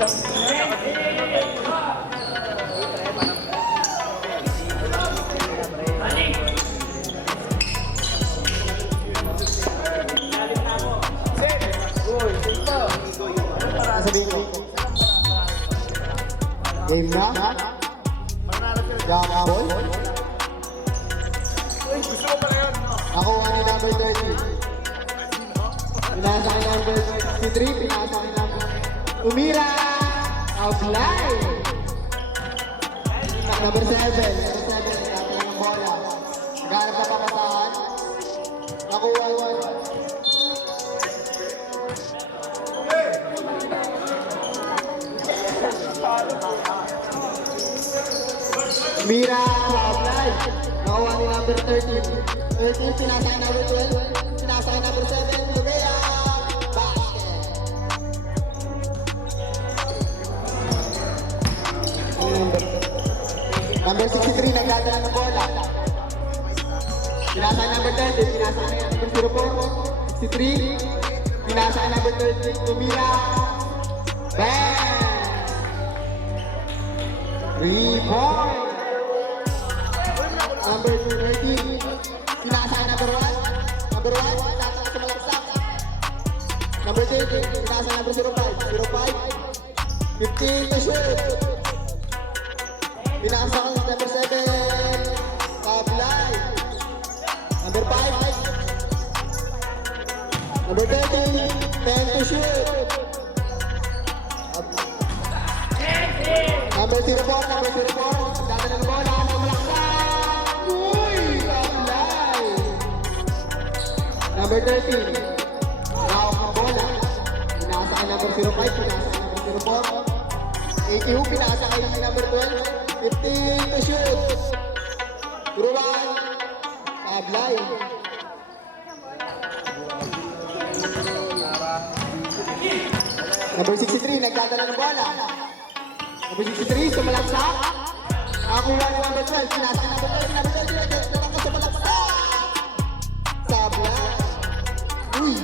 Game na? Gamble? Nakuha ni number 30. Pinasa kay number 53, pinasa kay number Umira! Apply! Number 7, nagkakaroon ng bola. Naghanap na pamasahan. Nakuha yun. Mira, apply. Nakuha ni number 13. 13, pinasa kay number 12. Pinasa kay number 7. Lumea. Basket. Number 63, nagdadala ng bola. Pinasa kay number 30. Pinasa kay number 04. 63. Pinasa kay number 30. Lumea. Bang! 3 points. Number 13, pinasa number 1. Number 1, pinasa sa malaksak. Number 13, pinasa number 05. 05, 15 to shoot. Pinasa ka number 7. Apply. Number 5. Number 13, 10 to shoot. Number 04, number 04, dada ng bola, malaksak. Apply. Number 13, hawak ng bola. Pinasa kay number 05, pinasa kay number 04. 80 pinasa kay number 12. 15 to shoot. Turuan. Apply. Number 63, nagdadala ng bola. Number 63, sumalaksak. Nakakuha ng number 12. Pinasa ng number 12. Number 12, pinasa sa malaksak. Sabla. Uy.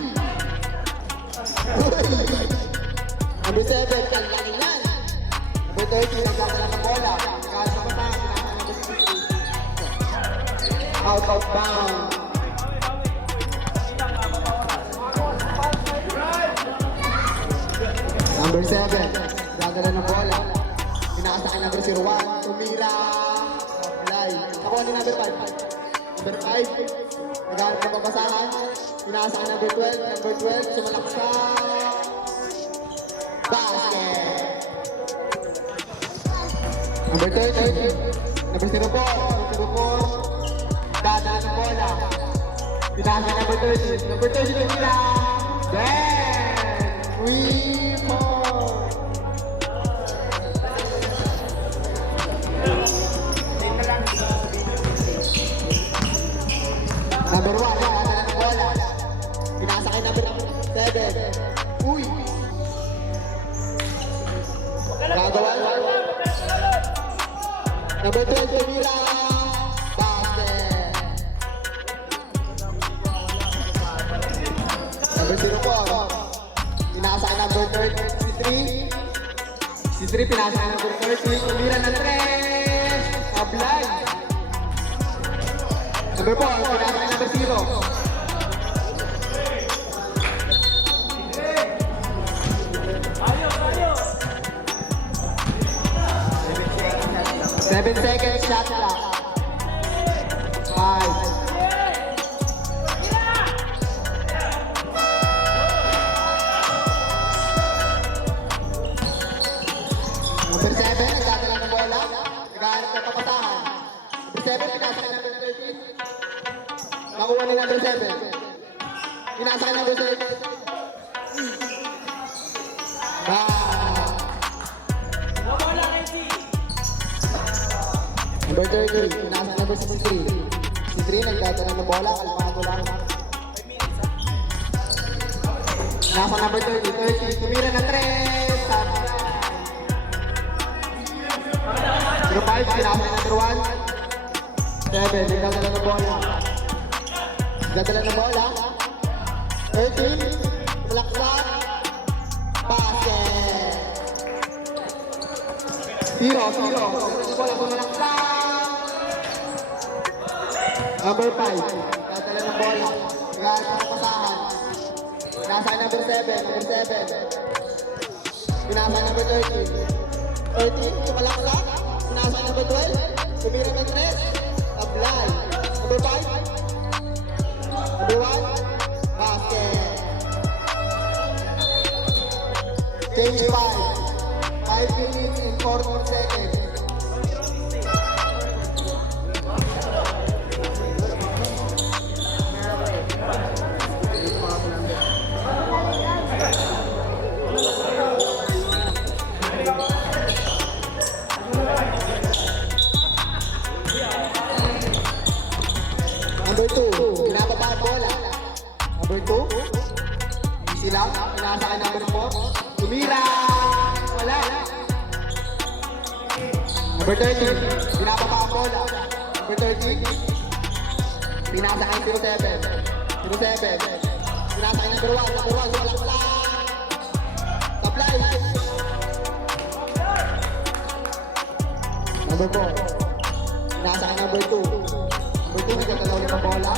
Number 7, kalaki yan. Number 30, nagdadala ng bola. Pinasa pa sa number 63. Out of bounds. Number 7, nagdadala ng bola. Pinasa kay number 01, tumira. Apply. Nakuha ni number 5. Number 5, naghanap ng papasahan. Pinasa kay number 12. Number 12, sumalaksak. Basket. Number 30, number 04. Dadala ng bola. Pinasa kay number 30. Number 30, tumira. Damn! 3 points. Number 1, nagdadala ng bola. Pinasa kay number 7. Uy! Gagawa. Number 12, tumira. Basket. Number 04. Pinasa kay number 33. 63, pinasa kay number 30. Tumira ng 3. Apply. Number 4, pinasa kay number 0. Seven seconds, shot clock. 5. Number 7, nagdadala ng bola. Naghahanap ng papasahan. Number 7, pinasa kay number 13. Nakuha ni number 7. Pinasa kay number 7. Number 30, pinasa kay number 63. 63, nagdadala ng bola. Kalmado lang. Nasa number 30. 30, tumira ng 3. Sabi na. 05, pinasa kay number 1. 7, nagdadala ng bola. Nagdadala ng bola. 13, malaksak. Basket. Zero. Bola sumalaksak. Number 5. Tatala ng bola. Naghahanap ng pasahan. Pinasa number 7. Pinasa number 13. 13, sumalaksak. Pinasa number 12. Sumira ng 3. Tablay. Number 5. Number 1. Basket. Change 5. 5 minutes and 14 seconds. Number 2, pinababa ang bola. Number 2, easy lang, pinasa kay number 4. Tumira! Wala! Number 13, pinababa ang bola. Number 13, pinasa kay 07. Pinasa kay number 1. Wala! Tablay! Number 4, pinasa kay number 2. Number 2, nagkatalaw ng bola.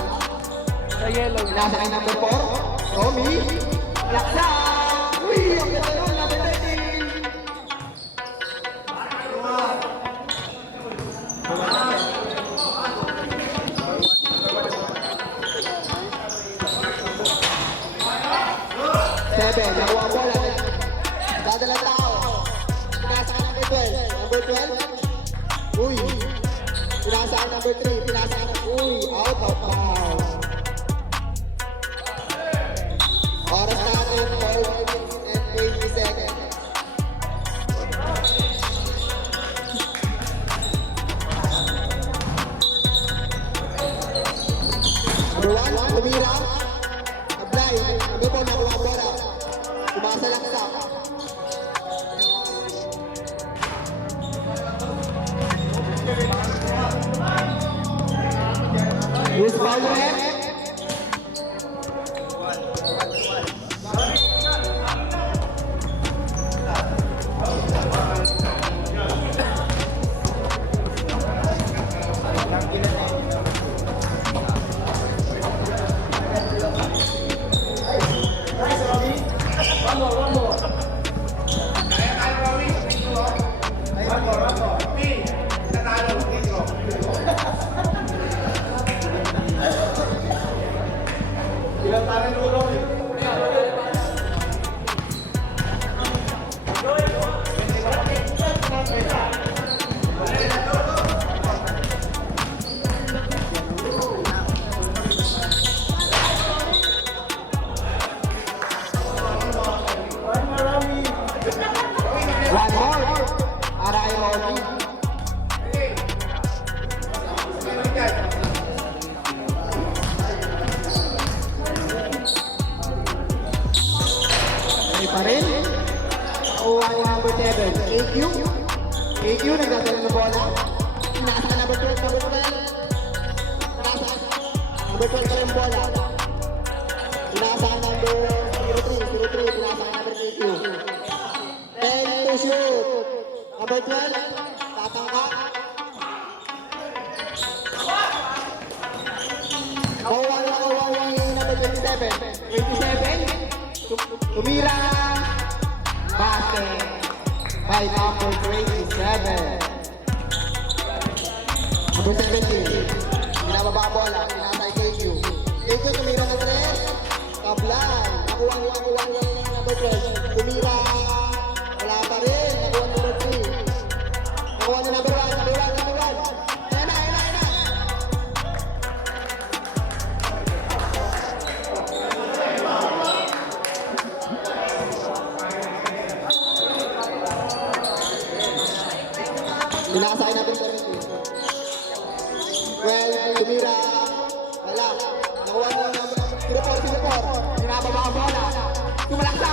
Pinasa kay number 4. Romy. Laksa. Uy, ang ganda nun. Number 13. Seven. Nakuha ang bola. Dadalang tao. Pinasa kay number 12. Number 12. Uy. Pinasa kay number 3. Pinasa kay uy, out of bounds. Oras natin, 4 minutes and 20 seconds. Number 1, tumira. Tablay. Number 4, nakuha ang bola. Tumasa lang sa. Who's foul red? One more. Para kay Romy. May pa rin. Nakuha yung number 7. AQ nagdadala ng bola. Pinasa number 12. Number 12 pa rin bola. Pinasa number 03. Pinasa number AQ. 10 to shoot. Number 12, tatangka. Nakuha yung number 27. 27, tumira. Basket by number 27. Number 17, pinababa ang bola. Pinasay KQ. KQ tumira ng 3. Tablay. Nakuha yung number 12. Tumira. Wala pa rin. Nakuha number 3. Nakuha ni number 1. Ayan na. Pinasa kay number 17. Well, tumira. Wala. Nakuha ni number 04. Pinababa ang bola. Tumalaksak.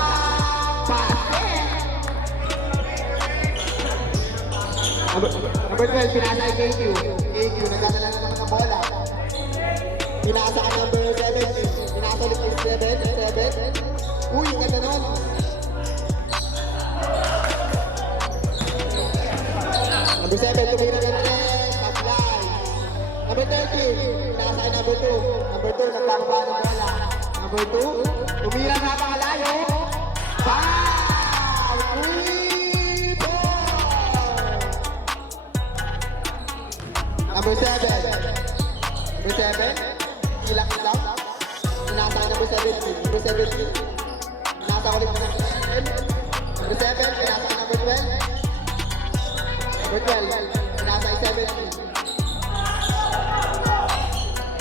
Basket. Number 12, pinasa kay KQ. KQ, nagdadala na naman ng bola. Pinasa ka number 17. Pinasa ulit kay 7. Uy, ganda nun. number 2. Number 2, nagkakaba ng bola. Number 2, tumira napakalayo. Foul! 3 Number 7. Number 7, ilang-ilang. Inasa ka number 17. Number 17. Inasa ulit ng number 7. Number 7, inasa ka number 12. Number 12, inasa ka 17.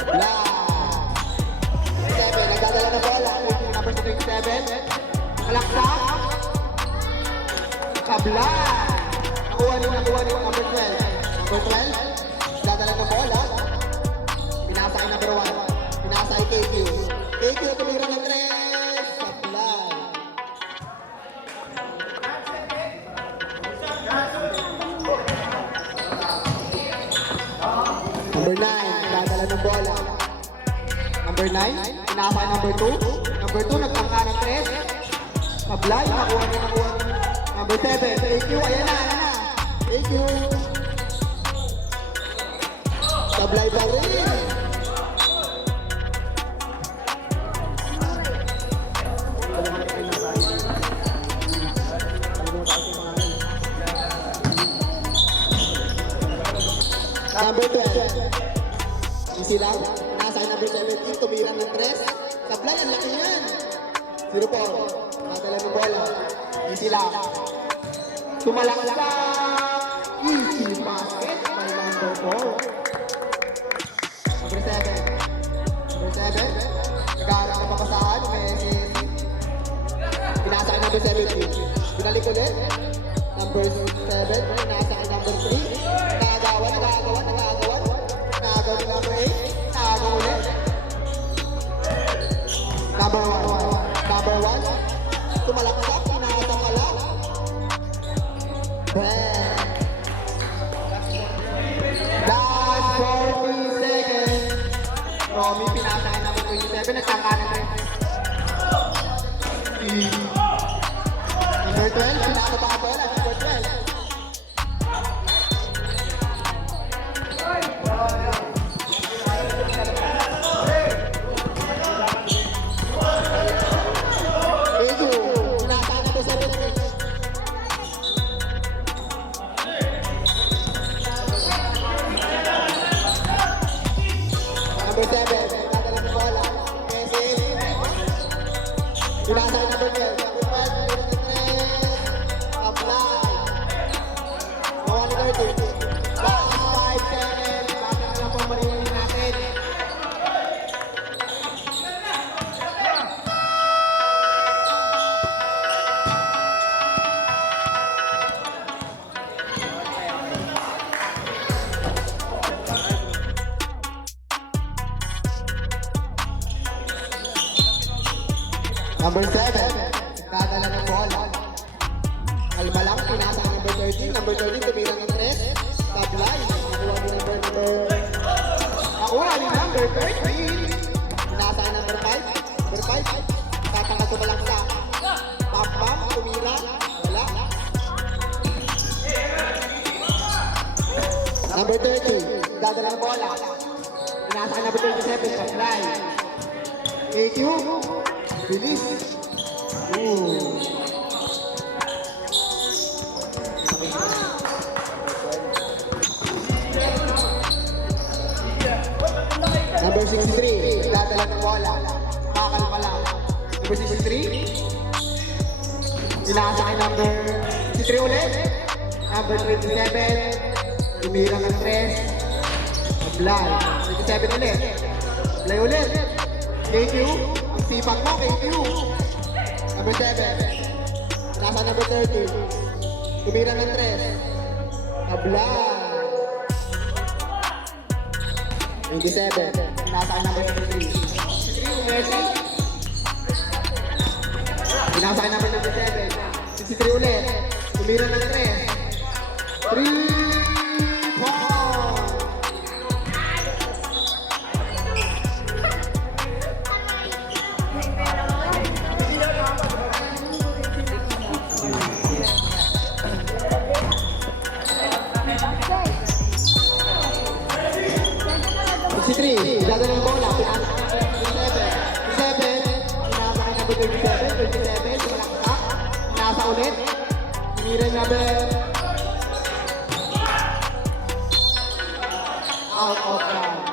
Bla! 7, nagdadala ng bola. Number 27. Kalaksak. Kabla! Nakuha niyo number 12. Number 12. Dadala ng bola. Pinasa kay number 1. Pinasa kay KQ. KQ tumira ng 3. Sablay. Number 9. Dadala ng bola. Number 9. Pinasa kay number 2. Number 2 nagtangka ng 3. Sablay. Nakuha. Number 7. KQ. Ayan na. KQ. Sablay pa rin. Number 12. Easy lang. Nasa number 17. Tumirang ng 3. Sablay, ang laki yan. 0-4. Nadala ng bola. Easy lang. Tumalaksa. Easy basket. By number 4. Number 7. Number 7. Nag-aaral ng papasahan. Pinasa kay number 17. Binalik ulit. Number 7. Pinasa kay number 3. Nagagawan ni number 8. Nagagaw ulit. Number 1. Number 1. Tumalaksak. Pinasa pala. Bang! Last 40 seconds. Romy, pinasa kay number 27. Nagtangka na rin. Number 12. Pinasa pa ka bola. Number 12. Ito. Pinasa number 17. Number 7, nadala ng bola. Messi. Pinasa kay number 12. Number 12, apply. Nawa ni 30. Last 5 seconds. Bakit na lang po mariwin natin? Number 7, dadala ng bola. Kalma lang, pinasa ang number 13. Number 13, tumira ng 3. Sablay, nakuha ni number 13. Pinasa ang number 5. Number 5, tatanggal tumalaksa. Pam, tumira. Wala. Number 30, dadala ng bola. Pinasa ang number 27. Sablay. AQ. Bilis. Number 63, dadala ng bola. Kakalma lang. Number 63. Pinasa kay number 63 ulit. Number 27. Tumira ng 3. Ablay. 27 ulit. Ablay ulit. KQ. Ang sipag mo, KQ. Number 7. Nasa number 30. Tumira ng 3. Ablay. 27. Nasa number 33. Messi. Pinasa kay number 27. 63 ulit. Tumira ng 3. 3 points. Si 3, dadala ng bola. tumira yung number. Out of round.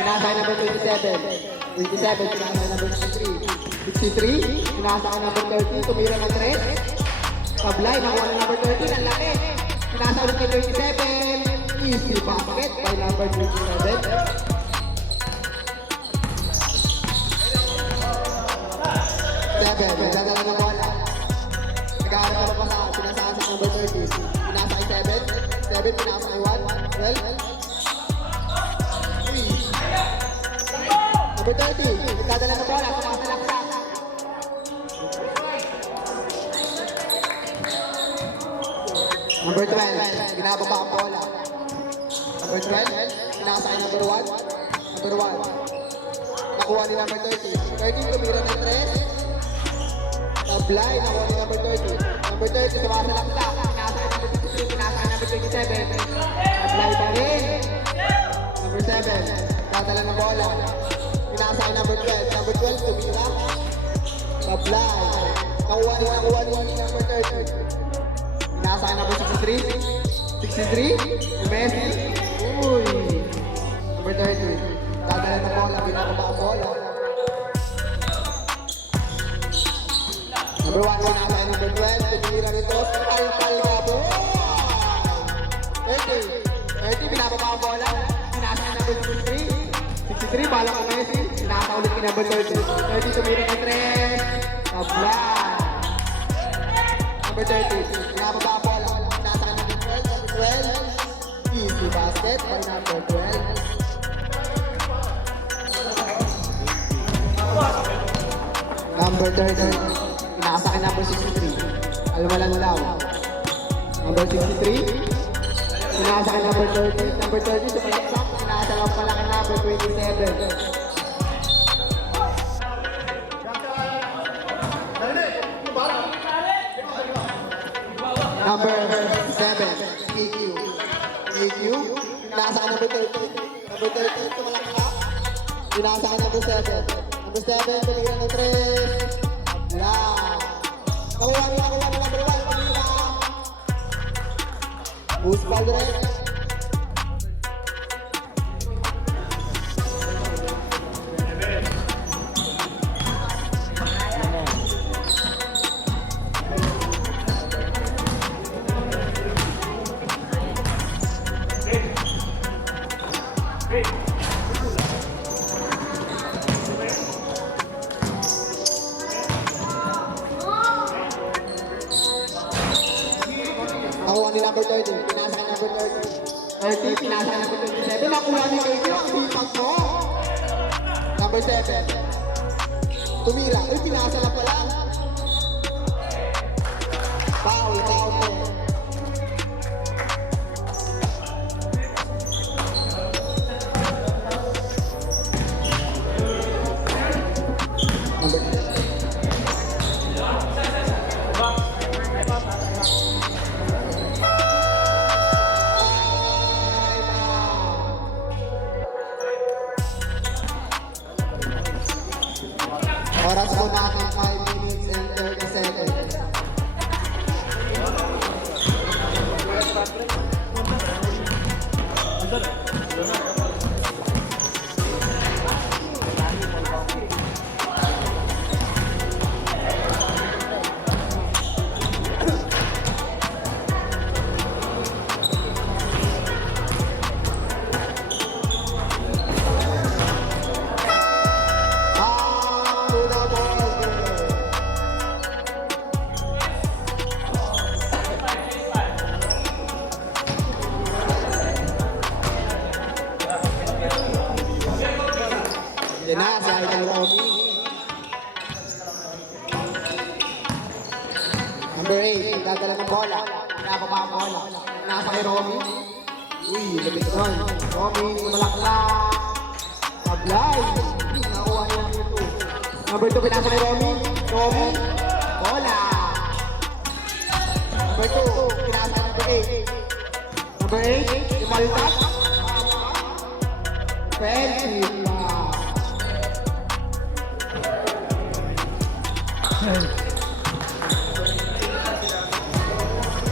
Pinasa kay number 27. 27, pinasa kay number 63. 63, pinasa kay number 30, tumira ng 3. Sablay, nakuha ng number 30, ang laki. Pinasa ulit kay 27. Easy basket by number 27. Nagdadala ng bola. Nag-aaral ka pa sa pinasaan sa number 30. Pinasa kay 7. 7, pinasa kay 1. Well, number 30, nagdadala ng bola. Sumasalaksak. Number 12, ginababa ang bola. Number 12, pinasa kay number 1. Number 1. Nakuha ni number 30. 30, tumira ng 3. Sablay, nakuha ni number 30. Number 30, sumasalaksak. Pinasa kay number 23, pinasa kay number 27. Sablay pa rin. Number 7, dadala ng bola. Pinasa kay number 12. Number 12, tumira. Sablay. Nakuha ni number 30. Pinasa kay number 63. 63, Messi. Uy. Number 30, dadala ng bola. Pinababa ang bola. Number 1, pinasa kay number 12. Tumira nito. Ay, palgabo. 30, pinababa ang bola. Pinasa kay number 63. 63, bala ko Messi. Pinasa ulit kay number 30. 30, tumira ng 3. Sablay. Number 30, pinababa ang bola. Pinasa kay number 12. Number 12, easy basket by number 12. Number 30, pinasa kay number 63. Almalang law. Number 63, pinasa kay number 30. Number 30, sumalaksak. Pinasa lang pala kay number 27. Number 7, EQ. EQ, pinasa kay number 30. Number 30, sumalaksak. Pinasa kay number 7. Number 7, tumira ng 3. Lang. Nakuha ni number 1. Tumira. Boost ball direct. Nakuha ni number 30. Pinasa kay number 30. 30, pinasa kay number 27. Nakuha ni 30. Ang hipag mo. Number 7. Tumira. Uy, pinasa lang pala. Foul mo. Oras po natin 5 minutes and 30 seconds. Yan na, si Idol Romy. Number 8, dadala ng bola. Pinababa ang bola. Nasa kay Romy. Uy, labit doon. Romy, sumalaksak. Sablay. Nakuha niya number 2. Number 2, pinasa kay Romy. Romy, bola. Number 2, pinasa kay number 8. Number 8, yung maltak. Friendship.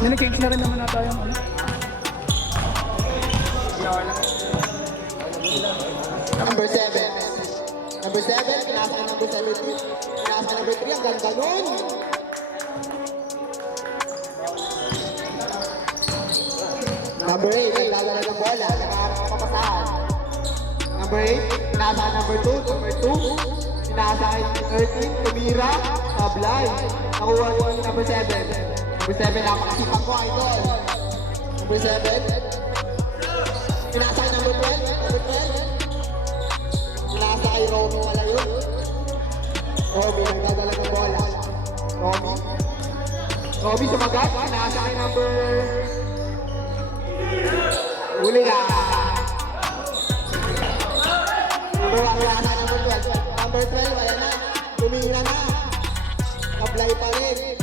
Nag-change na rin naman na tayo. Ano? Number 7. Number 7, pinasa ka number 17. Pinasa ka number 3, ang ganda nun. Number 8, nagdadala ng bola. Nakaharap ng papasahan. Number 8, pinasa ka number 2. Number 2, pinasa ka 13. Tumira, sablay. Nakuha ko yung number 7. Number 7, napakasipag ko, idol. Number 7, pinasa ka number 12. Number 12. Pinasa kay Romy, wala yun. Romy, nagdadala ng bola. Romy sumagat. Pinasa kay number... Uli na. Number 1, pinasa kay number 12. Number 12, ayan na. Tumira na. Apply pa rin.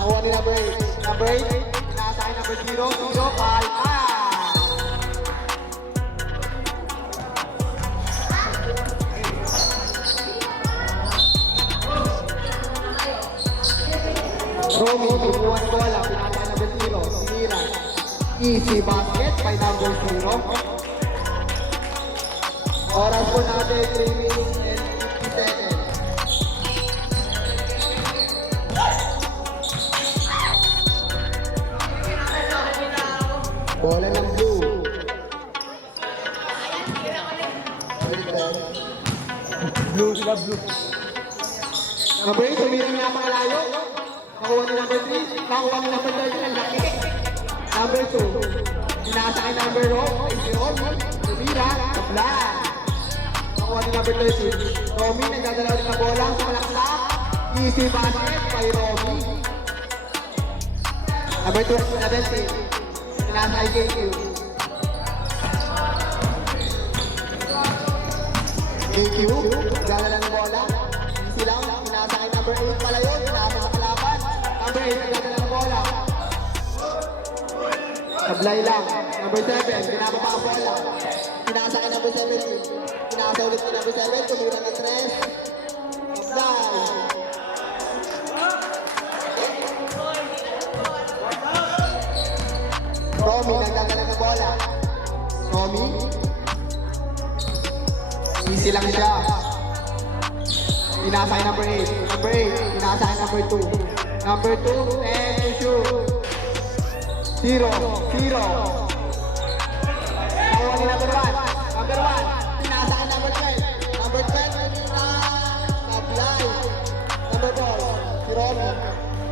Nakuha ni number 8. Number 8, pinasa kay number 0. 0, palpa. Romy, kumuha ng bola, pinasa number 0, sinira. Easy basket by number 0. Oras po natin, 3 minutes and 50 seconds. Bola ng blue. Blue, sila blue. Number 8, tumira niya napakalayo. Nakuha ni number 3. Nakuha ni number 13. Ang laki. Number 2. Pinasa kay number 0. Tumira. Tablan. Nakuha ni number 13. Romy, nagdadalaw din ng bola sa malaksak. Easy basket by Romy. Number 17. Pinasa kay KQ. KQ, nagdadala ng bola. Easy lang. Pinasa kay number 8 pala yun. Pinasa sa kalaban. Number 8, nagdadala ng bola. Sablay lang. Number 7, pinababa ang bola. Pinasa kay number 17. Pinasa ulit kay number 7. Tumira ng 3. Sablay. Romy, nagdadala ng bola. Romy. Easy lang siya. Pinasa kay number 8. Number 8, pinasa kay number 2. Number 2, and to shoot. 0. Nakuha ni number 1. Number 1, pinasa kay number 12. Number 12, sablay. Number 4, si Romy.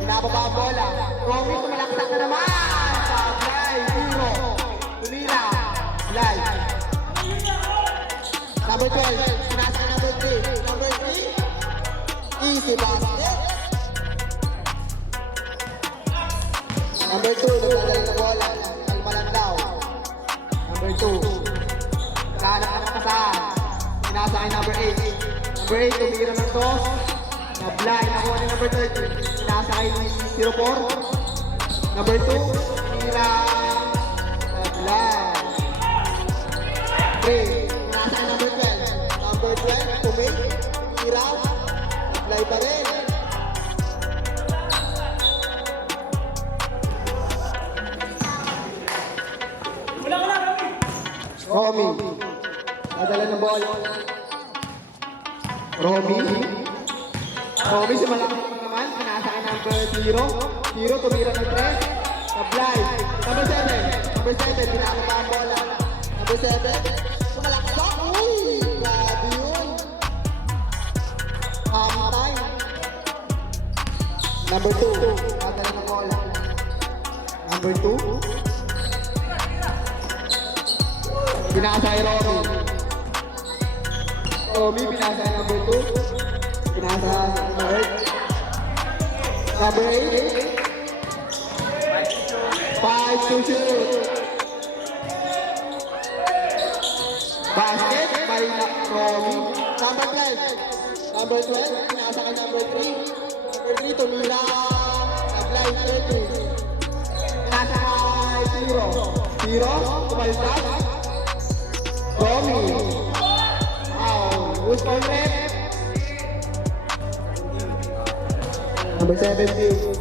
Pinababa ang bola. Romy, tumalaksak na naman. Sablay, 0. Tumira. Sablay. Number 12, pinasa kay number 3. Number 3, easy basket. Number 2, nagdadala ng bola. Kalma lang daw. Number 2, naghahanap ng kapasahan. Pinasa kay number 8. Number 8, tumira ng toss. Nablay, nakuha ni number 13. Pinasa kay 04. Number 2, tinira. Nablay. 3, pinasa kay number 12. Number 12, tumig. Tira. Nablay pa rin. Romy. Nadala ng bola. Romy, sumalaki pa naman. Pinasa kay number 0. Tumira ng 3. Sablay. Number 7. Number 7, pinakaba ang bola. Number 7, sumalaksak. Uy, grabe yun. Time. Number 2, nadala ng bola. Number 2, pinasa kay Romy. Pinasa kay number 2. Pinasa number 8. Number 8. 5 to shoot. Basket by Romy. Number 12. Number 12. Pinasa kay number 3. Number 3, tumira. Apply 30. Pinasa kay 0. Tumaltas. Romy. Wow. Who's on rep? Number 17.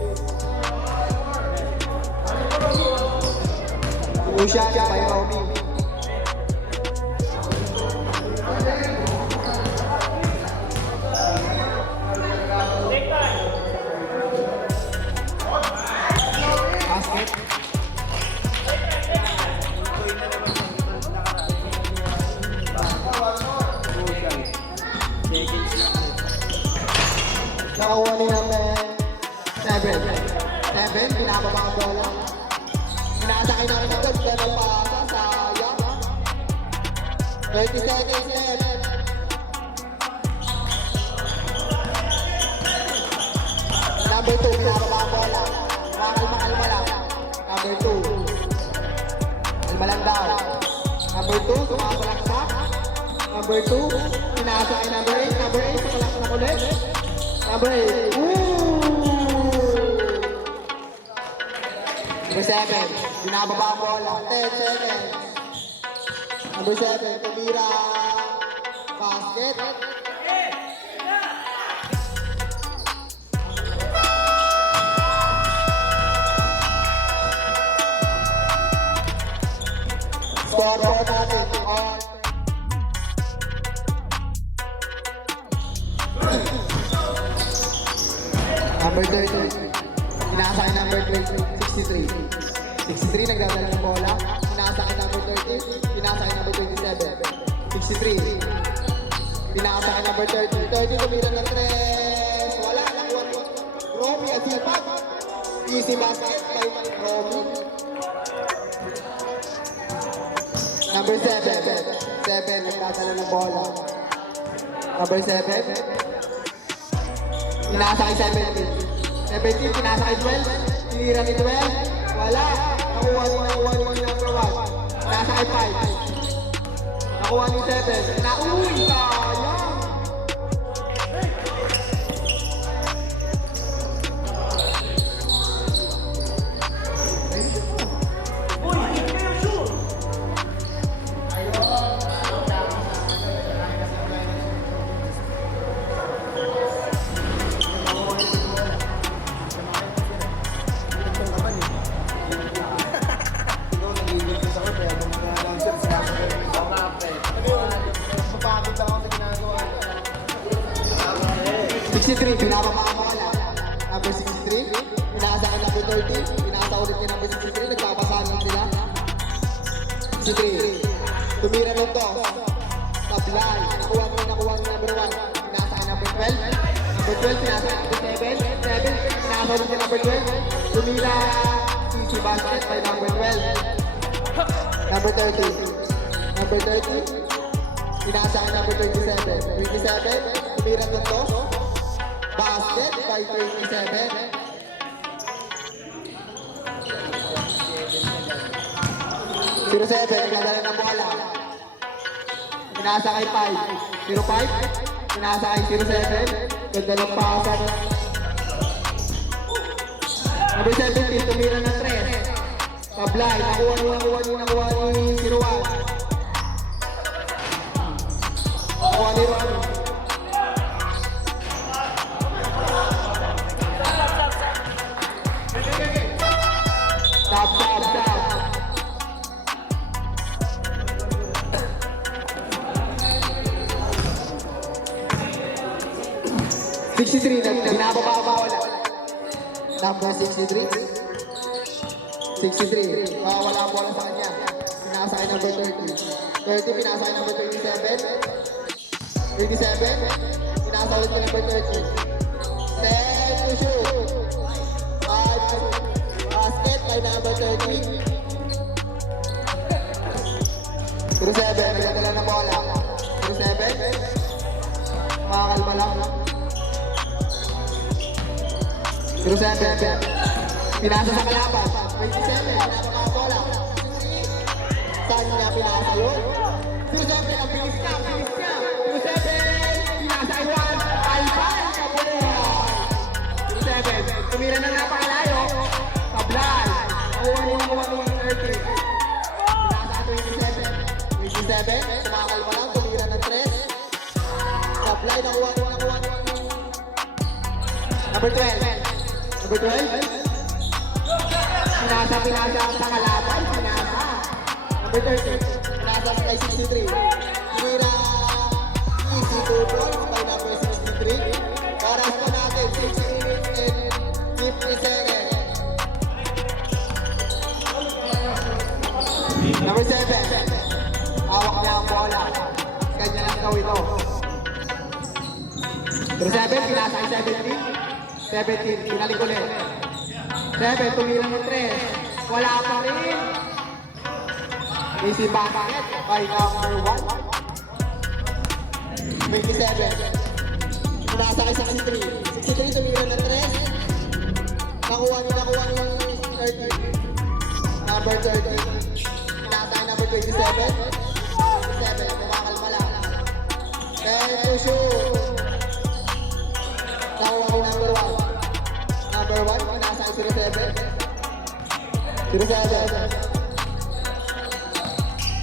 Two shots by Romy. Basket. Nakuha ni number 7. 7, pinababa ang bola. Pinasakay namin agad, pero pasa, sayang. 30 seconds left. Number 2, pinababa ang bola. Kalma lang. Number 2. Kalma lang daw. Number 2, sumabalaksak. Number 2, pinasakay number 8. Number 8, sumalaksak ulit. Number 8. Number 7, binababa ang bola. 10 seconds. Number 7, tumira. Basket. Score natin. Number 30. Pinasakay number 63. 63 nagdadala ng bola. Pinasakay number 30. Pinasakay number 27. 63. Pinasakay number 30. 30 tumira ng 3. Wala. Nakuha mo. Romy at Silpag. Easy basket by Romy. Number 7. 7 nagdadala ng bola. Number 7. Pinasakay 17. 17, pinasakay 12. Tinira ni 12. Wala. Nakuha ni number 1. Pinasakay 5. Nakuha ni 7. Uy, sayang. Pinababa ang bola. Number 63. Pinasa ka number 30. Pinasa ulit ni number 63. Nagpapasahan sila. 63. Tumira ng to. Tablay. Nakuha ni number 1. Pinasa ka number 12. Number 12. Pinasa ka number 7. 7. Pinasa ulit ni number 12. Tumira. Easy basket by number 12. Number 30. Number 30. Pinasa ka number 27. 27. Tumira ng to. Basket by 27. Zero 7, nagdadala ng bola. Pinasa kay 5. 0-5. Pinasa kay 0-7. Ganda ng pasa. Number 17, tumira ng 3. Tablay, nakuha ni 0-1. Nakuha ni Ron. Stop. 63, nagbababa wala. Number 63. 63, wala ang bola sa kanya. Pinasa kay number 30. 30, pinasa kay number 27. 27, pinasa ulit kay number 30. 10 to shoot. 5, basket by number 30. 07, nagdadala ng bola. 07, makakalma lang. 07, pinasa sa kalaban. 27, pinasa ang bola. Saan niya pinasa yun? 07, ang bilis niya. 07, pinasa ay 1. Alban, kabuhay. 07, tumira na napakalayo. Tablay. Nakuha ni 30. Pinasa 27. 27, sumakalma lang. Tumira ng 3. Tablay, nakuha ni number 12. Number 12. Pinasa ang kalaban. Pinasa. Number 30. Pinasa kay 63. Tumira. Easy 2 points by number 63. Oras po natin, 6 minutes and 50 seconds. Number 7. Hawak niya ang bola. Kanya lang daw ito. Number 7, pinasa kay 17. 17, pinalik ulit. 7, tumira ng 3. Wala pa rin. Easy basket by number 1. 27. Pinasa kay 63. 63, tumira ng 3. Nakuha niya yung 30. Number 30. Pinasa kay number 27. 27, kumakalma lang. 10 to shoot. Nakuha ko number 1. Number 1, pinasa kay 07. 07.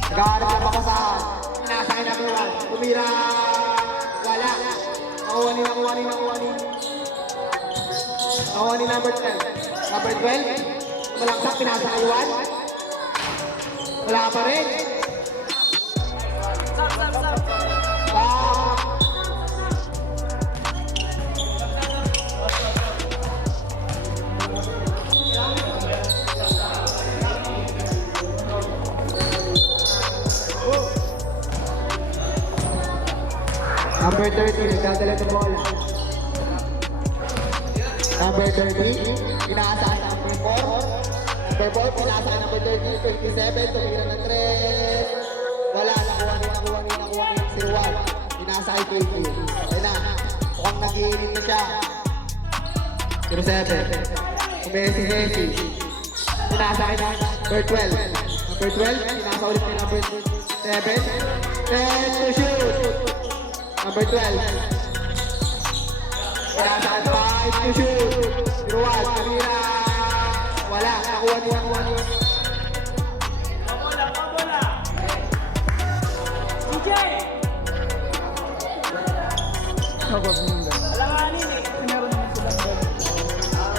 Nag-aarap ang makasahan. Pinasa kay number 1. Tumira. Wala. Nakuha ni number 12. Number 12. Malaksak, pinasa kay 1. Wala pa rin. Number 30, nagdadala ng bola. Number 30, pinasa kay number 4. Number 4, pinasa kay number 30, 27, tumira ng 3. Wala, nakuha ni si Juan. Pinasa kay 20. Ayun na, mukhang nag-iinit na siya. 07, Messi. Pinasa kay number 12. Number 12, pinasa ulit kay number 7. 10 to shoot. Number 12. Pinasa kay 5 to shoot. Ruan, tumira. Wala, nakuha niya. Ako, binunda. Meron naman silang gano'n.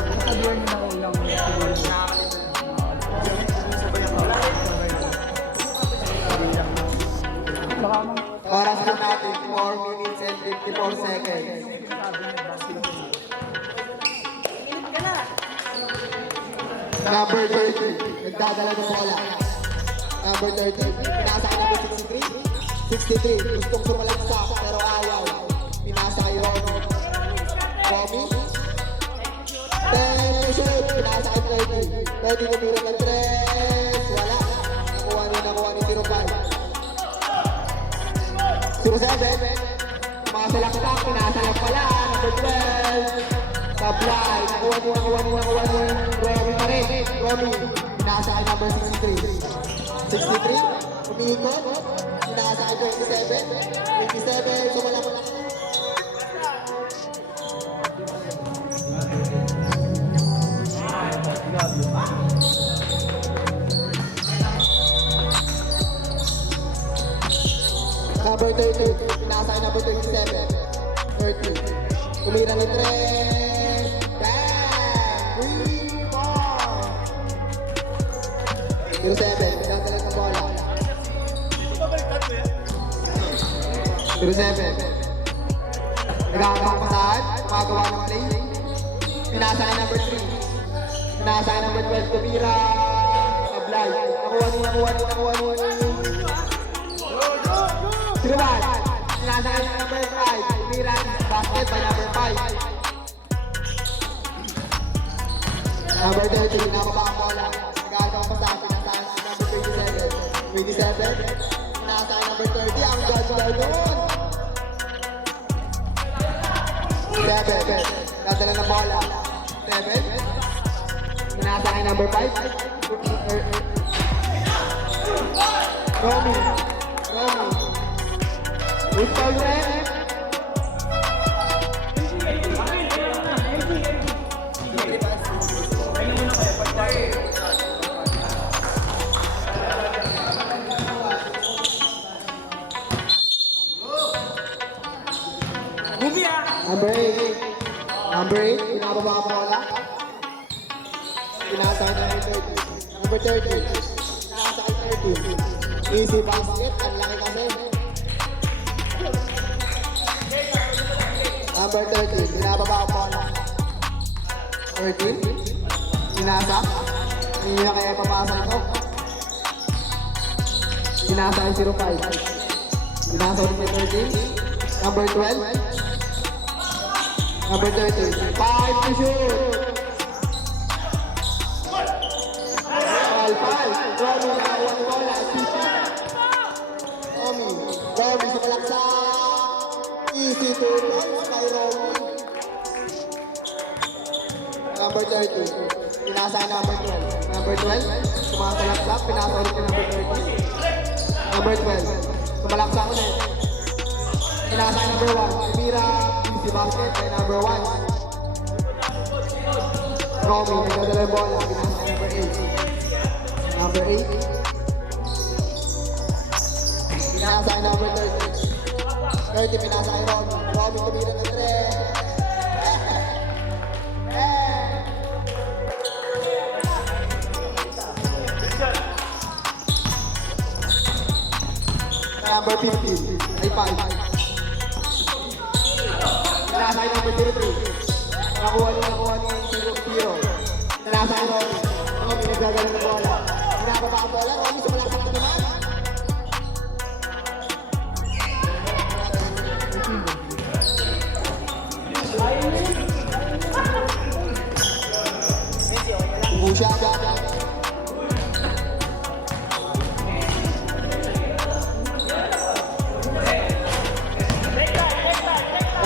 Nasabihan nyo na ako lang. Oras na natin, 4 minutes and 54 seconds. Number 30, nagdadala ng bola. Number 30, pinasa kay number 63. 63, gustong sumalagsak pero ayaw. Pinasa kay Romy. 10 to shoot, pinasa kay 30. 30 tumira ng 3. Wala. Nakuha ni 05. 07, mga salaksak, pinasa lang pala. Number 12. Sablay, nakuha mo Romy pa rin. Romy, pinasa kay number 63. 63, umikot. Pinasa kay 27. 27, sumalak. Number 30, pinasa kay number 27. 30, tumira ng 3. Rebound! 07, nagdadala ng bola. 07, nag-aabang pasahan, gumagawa ng play. Pinasa kay number 3. Pinasa kay number 12, tumira. Sablay, nakuha ni. Siruan, pinasa kay number 5. Tumira, basket by number 5. Number 30, pinababa ang bola. Nag-aabang pasahan, pinasa kay number 27. 27, pinasa kay number 30. Ang ganda nun! 7, dadala ng bola. 7, pinasa kay number 5. Romy. With foul red. Number 8, pinababa ang bola. Pinasa kay number 30. Number 30, pinasa kay 30. Easy basket, ang laki kasi. Number 13, binababa ang bola. 13, sinasa. Hindi na kaya papasa ito. Sinasa ay 05. Sinasa ulit ni 13. Number 12. Number 13, 5 to shoot. Foul. Romy, nakakuha ni bola. Romy, sumalaksak. Easy 2 points kay Romy. Number 30. Pinasa ay number 12. Number 12. Sumasalaksak. Pinasa ulit ni number 30. Number 12. Sumalaksak ulit. Pinasa ay number 1. Mira. Easy basket kay number 1. Romy, nagdadala yung bola. Pinasa ay number 8. Number 8. Pinasa ay number 30. 30 pinasa ay Romy. Romy tumira ng 3. Number 15 ay 5. Pinasa ay number 03. Nakuha ni 0. Pinasa ay Romy. Romy nagdadala ng bola. Pinababa ang bola. Romy sumalaksak na naman. Pusha agad.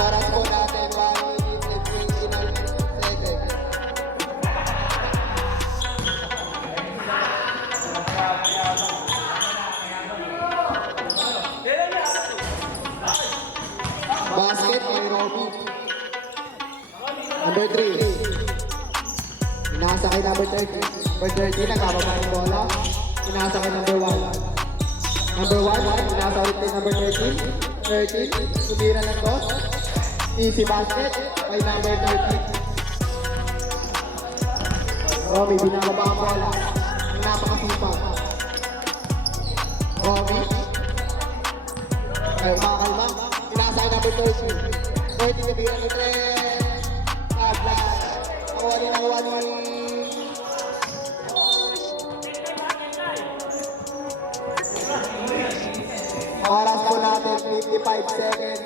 Oras po natin 1 minute and 29 seconds. Basket kay Romy. Number 3. Pinasa kay number 30. Number 30, nagkababa yung bola. Pinasa kay number 1. Number 1, pinasa ulit kay number 13. 13, tumira ng toss. Easy basket kay number 30. Romy, binababa ang bola. Ang napakasipag. Romy. Ay, umakalma. Pinasa kay number 30. 30, tumira ng 3. Tabla. Nakuha ni oras po natin, 55 seconds.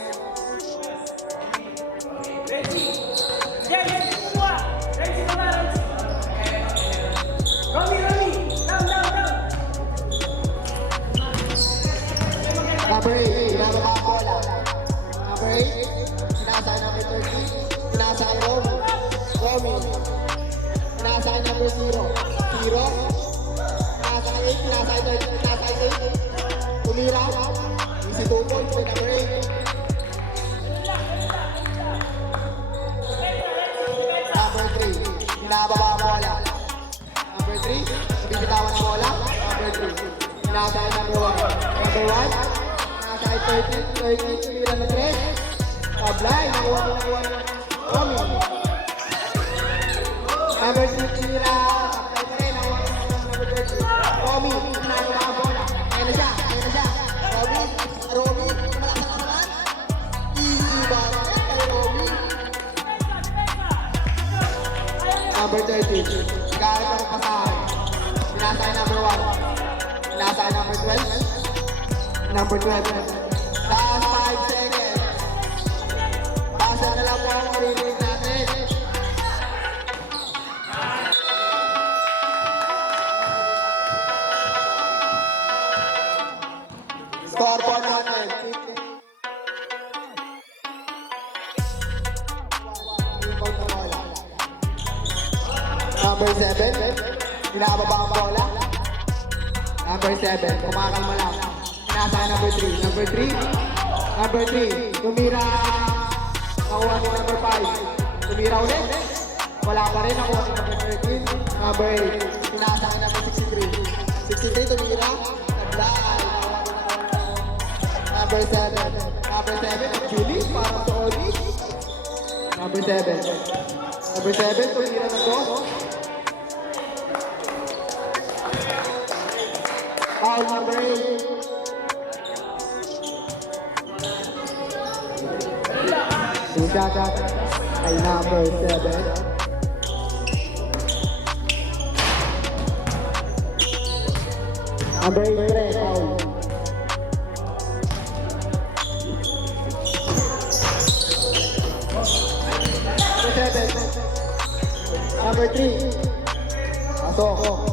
Number 8, pinababa ang bola. Number 8, pinasa kay number 30. Pinasa kay Romy. Romy. Pinasa kay number 0. Pinasa kay 8, pinasa kay 30, pinasa kay 8. Tumira. Easy 2 points kay number 8. Number 3, pinababa ang bola. Number 3, nabibitawan ang bola. Number 3, pinasa kay number 1. Number 1, pinasa kay 30, tumira na 3. Tablay, nakuha ng Romy. Number 2, tumira. Tablay pa rin, nakuha ng number 30. Romy, pinababa ang bola. Kaya na siya. Romy, malakad na naman. Easy basket kay Romy. Number 13, gamit ang pasahan. Pinasa kay number 1. Pinasa kay number 12. Number 12. Last 5 seconds. Basa na lang po ang marinig natin. Score po natin. Number 7, pinababa ang bola. Number 7, kumakalma lang. Pinasa kay number 3. Number 3, number 3, tumira. Nakuha ni number 5. Tumira ulit. Wala pa rin, nakuha ni number 13. Number 8, pinasa kay number 63. 63, tumira. Tablay. Number 7. Number 7, nag-bilis para sa Oli. Number 7. Number 7, tumira na to. Foul number 8. shot ay number 7. Number 8, foul. Number 7. Number 3. Pasok.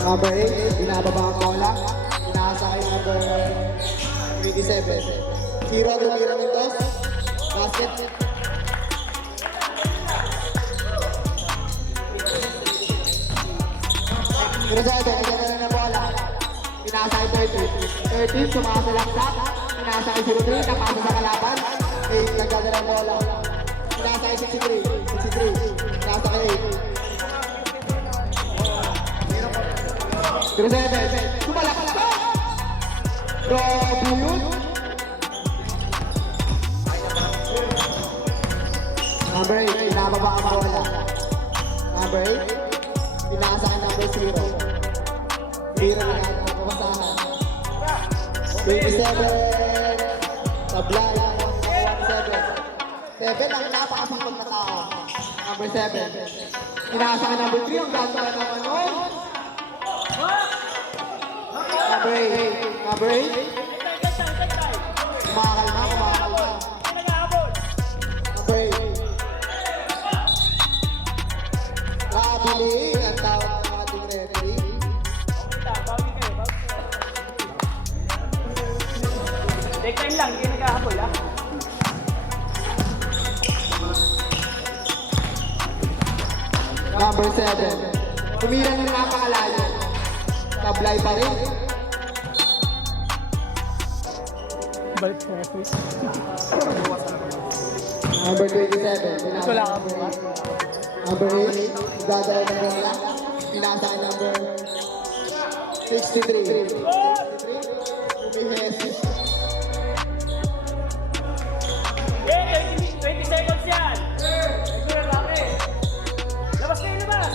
Number 8, binababa ang bola. Inaasa kay number 27. Hero, tumira ng toss. Basket. Cruzado, nagdala na ng bola. Pinasa kay 13, sumasalaksak. Pinasa kay 03, napasa sa kalaban. 8, nagdala ng bola. Pinasa kay 63, pinasa kay 8. Cruzado, sumalaksak. Grabe yun. Number 8, pinababa ang bola. Number 8, pinasa kay number 0. Zero na natin ang pamasahan. 27, tablay, 7. 7 ang napakasangkot na tao. Number 7. Pinasa kay number 3, ang ganda naman nun. Number 8, number 8. Kumakalma. Number 8. Nakabili ang tawag ng ating referee. Take time lang, hindi naghahabol ha. Number 7. Tumira ng napakalayo. Tablay pa rin. Balik sa office. Number 27. Wala ka po ha. Number 8. Dadalaw ng bola. Pinasa kay number 63. 63. Umihesis. 20 seconds yan. Labas kayo, labas.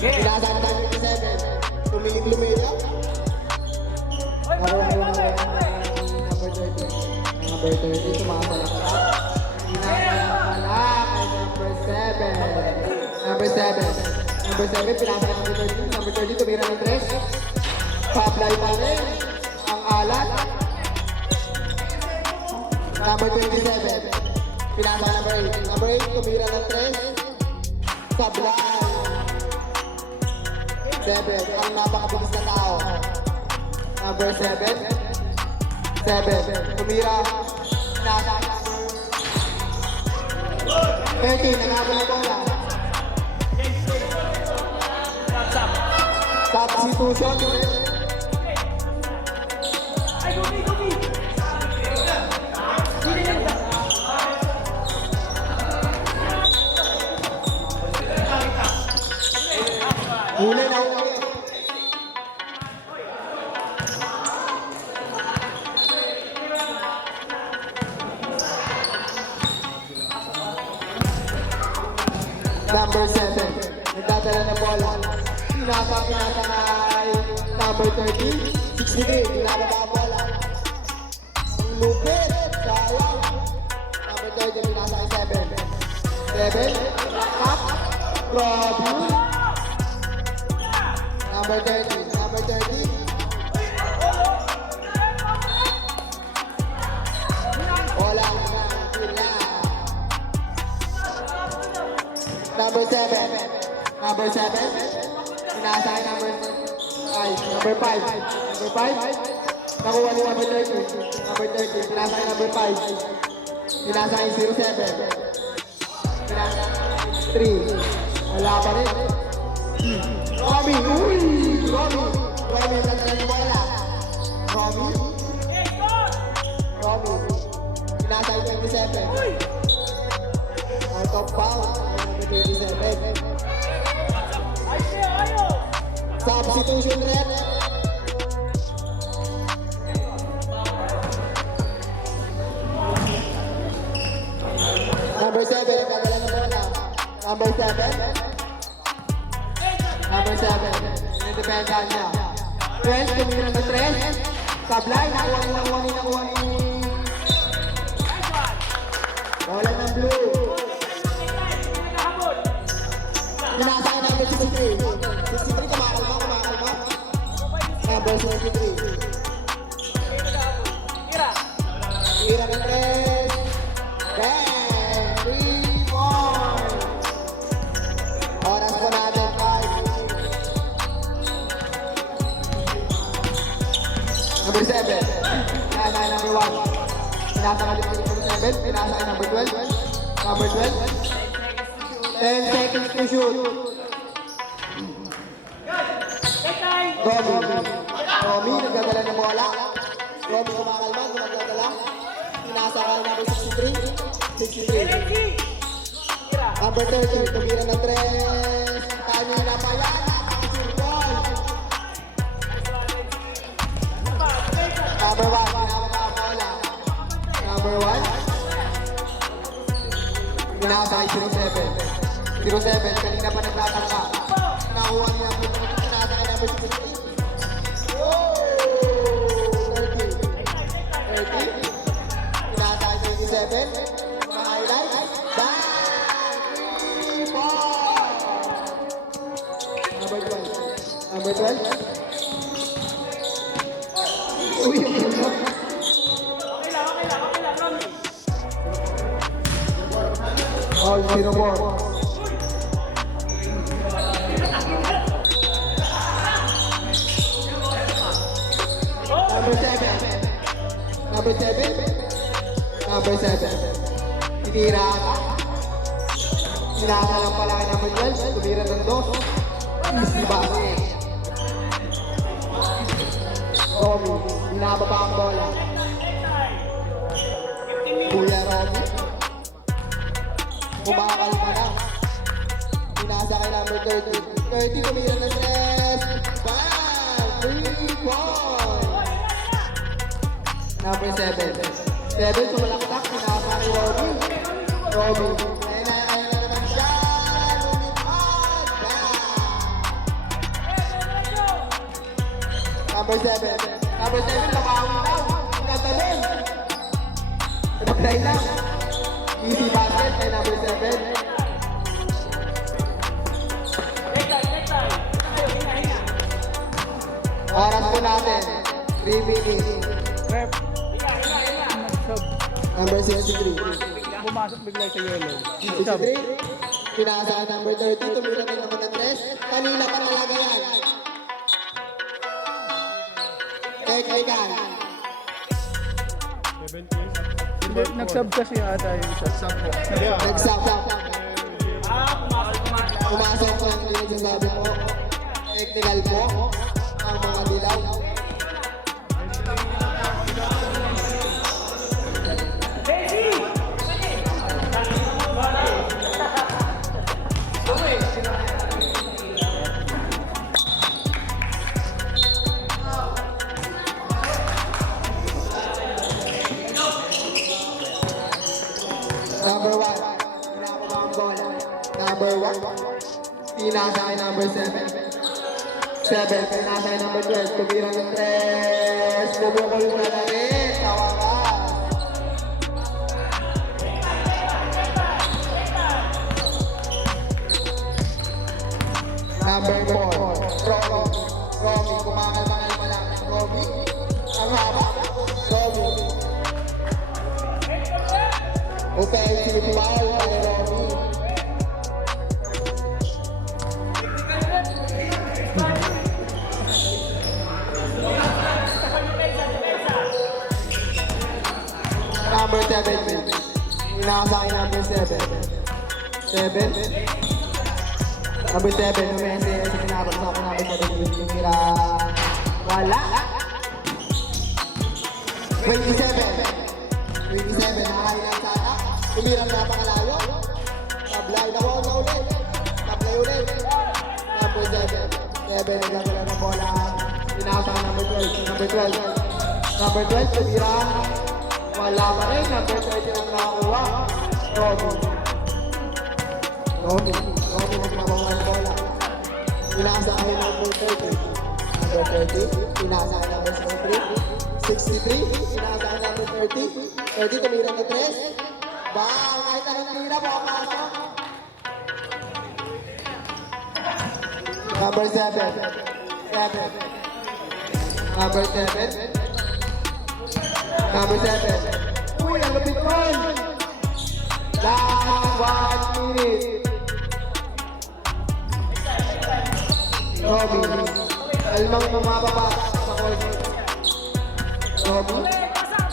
Pinasa kay number 27. Lumilya. Number 30. Number 30. Sumasalaksak. Pinasalak kay number 7. Number 7. Number 7. Pinasa kay number 30. Number 30. Tumira ng 3. Pa-apply pa rin. Ang alat. Number 27. Pinasa kay number 8. Number 8. Tumira ng 3. Sablay. 7. Ang napakabilis na tao. Number 7. 7. Tumira. Pinasa kay number 13. Nangabot na bola. Substitution. Ay, gobi. Huli na huli. Number 7. Nagdadala ng bola. Pinasa kay number 30. 63. Pinababa ang bola. Ang lupit. Sayang. Number 30. Pinasa kay 7. 7. Up. Grabe. Number 30. Number 30. Bola. Wala. Number 7. Number 7. Pinasa kay number 5. Number 5. Number 5. Nakuha ni number 30. Number 30. Pinasa kay number 5. Pinasa kay 07. Pinasa 3. Wala pa rin. Romy! Uy! Romy! Romy, nagdala ng bola. Romy? Romy. Pinasa kay 27. Out of bounds. Number 27. Substitution red. Number 7, nagdadala ng bola. Number 7. Number 7. Pinidependahan niya. 12, tumira na 3. Sablay, nakuha ni. Bola ng blue. Pinasa ka number 63. 63, kumakalma. Number 63. Tira ng 3. Bang! 3 points. Oras po natin, 5. Number 7. Pinasa ka number 1. Pinasa ka number 7. Pinasa ka number 12. Number 12. 10 seconds to shoot. Romy, nagdadala ng bola. Romy kumakalma, nagdadala. Pinasa ka number 63. 63. Number 30, tumira ng 3. Kanina pa yan. Number 1, pinaka ang bola. Number 1. Pinasa kay 07. 07, kanina pa nagtatangka. Nakuha niya ang pinasa kay number 63. 7, highlight, back, 3 points. Number 12. Number 12. Uy, all 0 more. Number 7. Number 7. Number 7. Tinira ka. Sinaka lang pala kay number 12. Tumira ng 2. Easy basket. Romy, binababa ang bola. Kuya Romy. Kumakalma na. Pinasa kay number 30. 30, tumira ng 3. Bang! 3 points. Number 7. 7, sumalaktak, pinasa kay Romy. Romy, ayun na naman siya. Lumipad, bang! Number 7. Number 7, nabawi daw. Pinatalim. Pinagray lang. Easy basket kay number 7. Oras po natin. 3 minutes. Number 63. Pumasok bigla sa yellow. 63. Pinasa ka number 30. Tumira na naman ng 3. Kanina pa talaga yan. Kay-kay-kan. Nag-sub kasi ata yung sub po. Nag-sub. Pumasok ko ang sinasabi mo. Technical po. Ang mga dilaw. Number 1, pinaka ang bola. Number 1, pinasa kay number 7. 7, pinasa kay number 12. Tumira ng 3. Bumukol mo na rin. Sa wakas. Number 4, Romy, kumakalma lang. Romy, ang haba. Romy. Offensive foul kay Romy. Number 7, pinasa kay number 7. 7. Number 7, umese sa pinabag sa number 7. Yung tira. Wala. 27. 27, nakahilang sana. Tumirang napakalayo. Tablay na ulit. Tablay ulit. Number 7. 7, nagagala ng bola. Pinasa ka number 12. Number 12. Number 12, tumirang. Wala pa rin. Number 13 ang nakakuha. Romy, magmabawa ng bola. Inaasahan number 30. Number 30. Inaasahan number 63. 63. Inaasahan number 30. 30 tumira na 3. Bang! Kahit anong tira po ang pasok. Number 7. 7. Number 7. Number 7. Uy, ang lapit man! Last 1 minute. Robby. Almang bumababa sa court. Robby.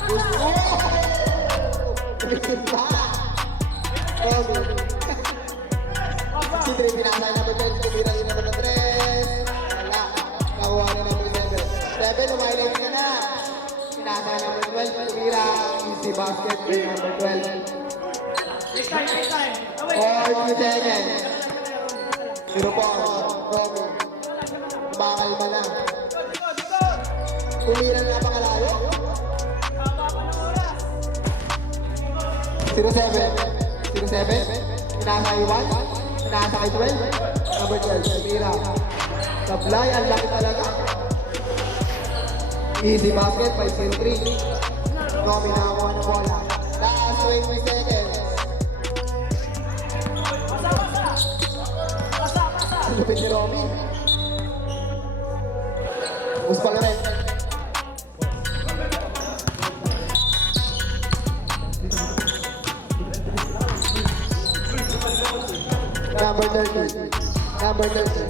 Gusto. Robby. Si Dre pinasa na ba tayo? Tumira rin naman na 3. Wala. Nakuha na number 7. 7, umaylay ka na. Pinasa na number 12. Tumira. Easy basket with number 12. 40 seconds. Zero points. Robby. Bakal ba na? Tumira na napakalayo. 07. 07. Pinasa kay 1. Pinasa kay 12. Number 12. Tumira. Sablay. Ang laki talaga. Easy basket. 5-0-3. Robby nakakuha ng bola. Last 20 seconds. Lupit ni Robby. Gusto ka rin. Number 30. Number 30.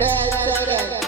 10 seconds.